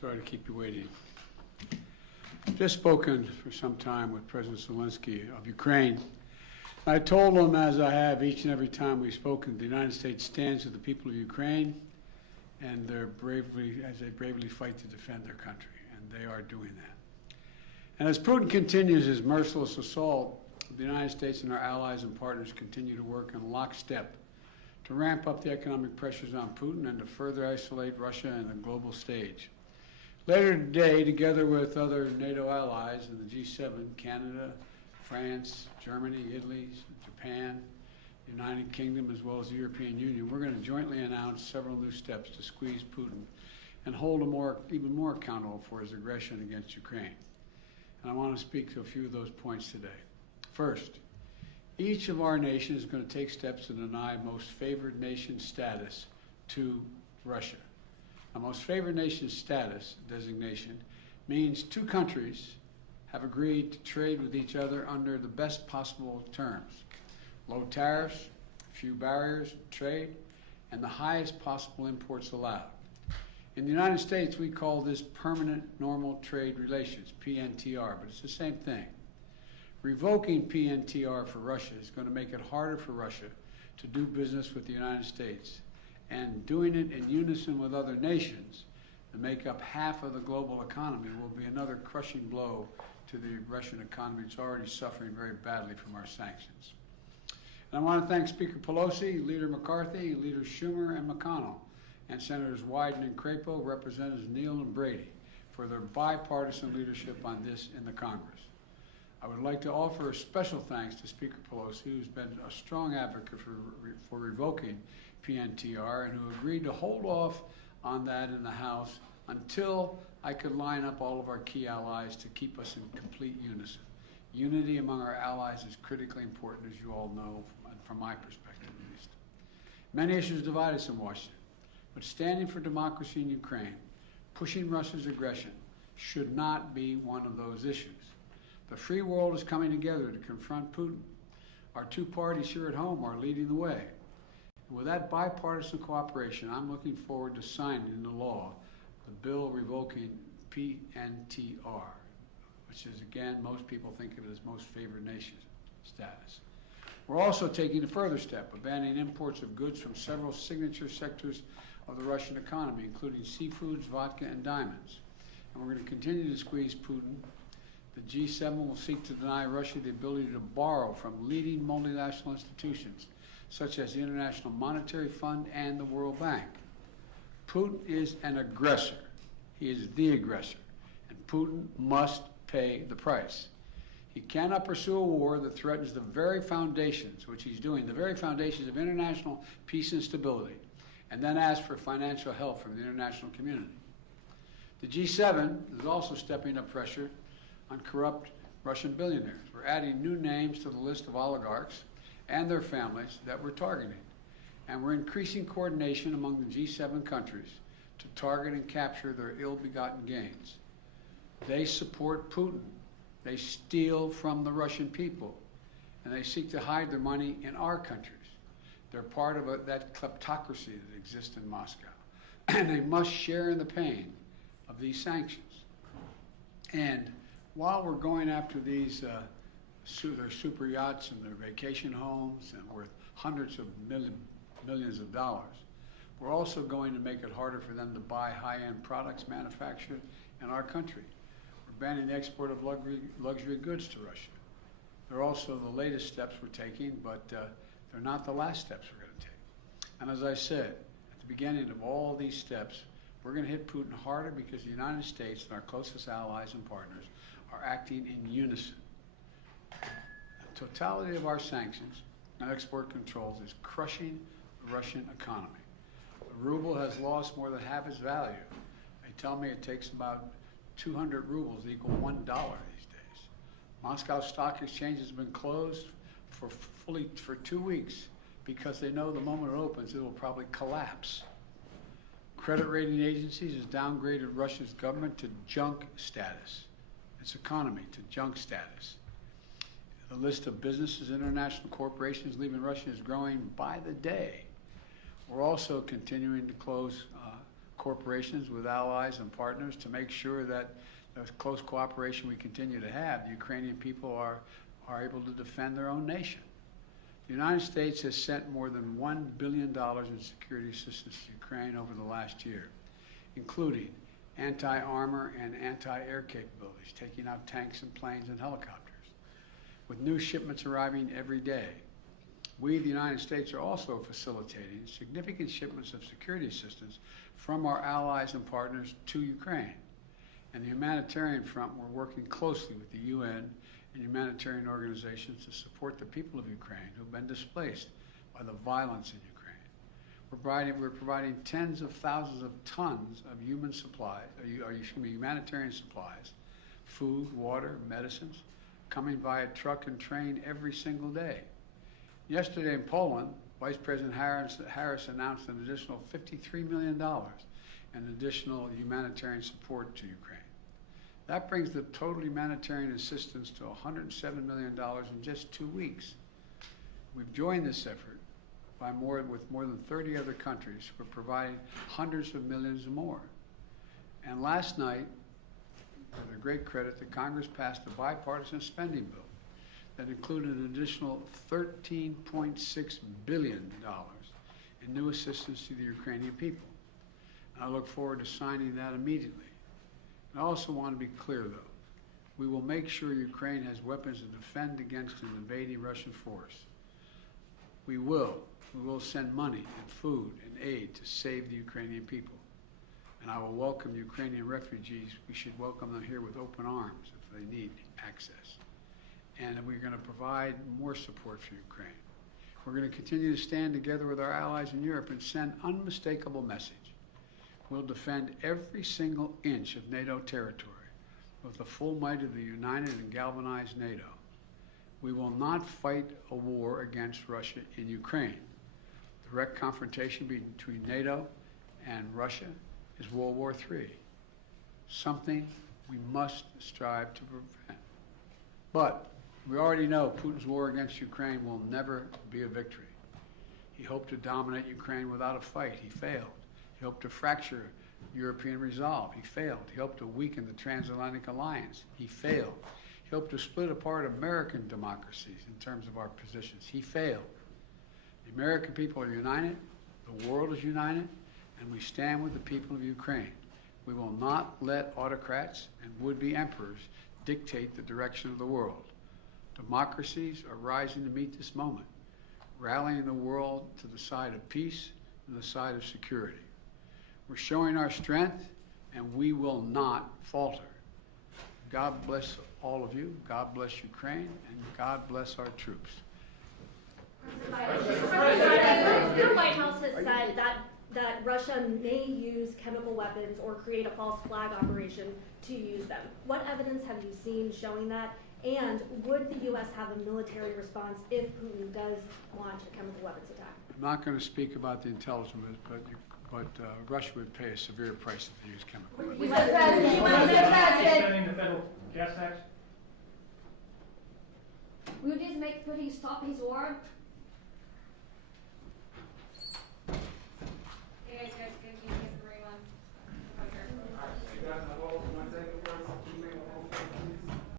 Sorry to keep you waiting. I've just spoken for some time with President Zelensky of Ukraine. I told him, as I have each and every time we've spoken, the United States stands with the people of Ukraine and as they bravely fight to defend their country, and they are doing that. And as Putin continues his merciless assault, the United States and our allies and partners continue to work in lockstep to ramp up the economic pressures on Putin and to further isolate Russia on the global stage. Later today, together with other NATO allies in the G7, Canada, France, Germany, Italy, Japan, the United Kingdom, as well as the European Union, we're going to jointly announce several new steps to squeeze Putin and hold him even more accountable for his aggression against Ukraine. And I want to speak to a few of those points today. First, each of our nations is going to take steps to deny most favored nation status to Russia. A most favored nation status designation means two countries have agreed to trade with each other under the best possible terms. Low tariffs, few barriers to trade, and the highest possible imports allowed. In the United States, we call this permanent normal trade relations, PNTR, but it's the same thing. Revoking PNTR for Russia is going to make it harder for Russia to do business with the United States, and doing it in unison with other nations that make up half of the global economy will be another crushing blow to the Russian economy. It's already suffering very badly from our sanctions. And I want to thank Speaker Pelosi, Leader McCarthy, Leader Schumer and McConnell, and Senators Wyden and Crapo, Representatives Neal and Brady for their bipartisan leadership on this in the Congress. I would like to offer a special thanks to Speaker Pelosi, who's been a strong advocate for revoking PNTR and who agreed to hold off on that in the House until I could line up all of our key allies to keep us in complete unison. Unity among our allies is critically important, as you all know, from my perspective at least. Many issues divide us in Washington, but standing for democracy in Ukraine, pushing Russia's aggression, should not be one of those issues. The free world is coming together to confront Putin. Our two parties here at home are leading the way. And with that bipartisan cooperation, I'm looking forward to signing into law the bill revoking PNTR, which is, again, most people think of it as most favored nation status. We're also taking a further step of banning imports of goods from several signature sectors of the Russian economy, including seafoods, vodka, and diamonds. And we're going to continue to squeeze Putin. The G7 will seek to deny Russia the ability to borrow from leading multinational institutions, such as the International Monetary Fund and the World Bank. Putin is an aggressor. He is the aggressor, and Putin must pay the price. He cannot pursue a war that threatens the very foundations, which he's doing, the very foundations of international peace and stability, and then ask for financial help from the international community. The G7 is also stepping up pressure on corrupt Russian billionaires. We're adding new names to the list of oligarchs and their families that we're targeting. And we're increasing coordination among the G7 countries to target and capture their ill-begotten gains. They support Putin. They steal from the Russian people, and they seek to hide their money in our countries. They're part of that kleptocracy that exists in Moscow, and they must share in the pain of these sanctions. And while we're going after these their super yachts and their vacation homes and worth hundreds of millions of dollars, we're also going to make it harder for them to buy high-end products manufactured in our country. We're banning the export of luxury goods to Russia. They're also the latest steps we're taking, but they're not the last steps we're going to take. And as I said, at the beginning of all these steps, we're going to hit Putin harder because the United States and our closest allies and partners are acting in unison. The totality of our sanctions and export controls is crushing the Russian economy. The ruble has lost more than half its value. They tell me it takes about 200 rubles to equal $1 these days. Moscow Stock Exchange has been closed for 2 weeks because they know the moment it opens, it will probably collapse. Credit rating agencies has downgraded Russia's government to junk status, its economy to junk status. The list of businesses, international corporations leaving Russia is growing by the day. We're also continuing to close corporations, with allies and partners to make sure that the close cooperation we continue to have, the Ukrainian people are able to defend their own nation. The United States has sent more than $1 billion in security assistance to Ukraine over the last year, including anti-armor and anti-air capabilities, taking out tanks and planes and helicopters, with new shipments arriving every day. We, the United States, are also facilitating significant shipments of security assistance from our allies and partners to Ukraine. And the humanitarian front, we're working closely with the UN and humanitarian organizations to support the people of Ukraine who've been displaced by the violence in Ukraine. We're providing tens of thousands of tons of humanitarian supplies, food, water, medicines, coming via truck and train every single day. Yesterday in Poland, Vice President Harris announced an additional $53 million in additional humanitarian support to Ukraine. That brings the total humanitarian assistance to $107 million in just 2 weeks. We've joined this effort with more than 30 other countries who are providing hundreds of millions more. And last night, to their great credit, the Congress passed a bipartisan spending bill that included an additional $13.6 billion in new assistance to the Ukrainian people. And I look forward to signing that immediately. I also want to be clear, though. We will make sure Ukraine has weapons to defend against an invading Russian force. We will send money and food and aid to save the Ukrainian people. And I will welcome Ukrainian refugees. We should welcome them here with open arms if they need access. And we're going to provide more support for Ukraine. We're going to continue to stand together with our allies in Europe and send unmistakable message. We'll defend every single inch of NATO territory with the full might of the united and galvanized NATO. We will not fight a war against Russia in Ukraine. Direct confrontation between NATO and Russia is World War III, something we must strive to prevent. But we already know Putin's war against Ukraine will never be a victory. He hoped to dominate Ukraine without a fight. He failed. He hoped to fracture European resolve. He failed. He hoped to weaken the transatlantic alliance. He failed. He hoped to split apart American democracies in terms of our positions. He failed. The American people are united. The world is united. And we stand with the people of Ukraine. We will not let autocrats and would-be emperors dictate the direction of the world. Democracies are rising to meet this moment, rallying the world to the side of peace and the side of security. We're showing our strength, and we will not falter. God bless all of you. God bless Ukraine, and God bless our troops. The White House has said that Russia may use chemical weapons or create a false flag operation to use them. What evidence have you seen showing that? And would the U.S. have a military response if Putin does launch a chemical weapons attack? I'm not going to speak about the intelligence, but Russia would pay a severe price if they use chemical weapons. Extending the federal gas tax? Will this make Putin stop his war?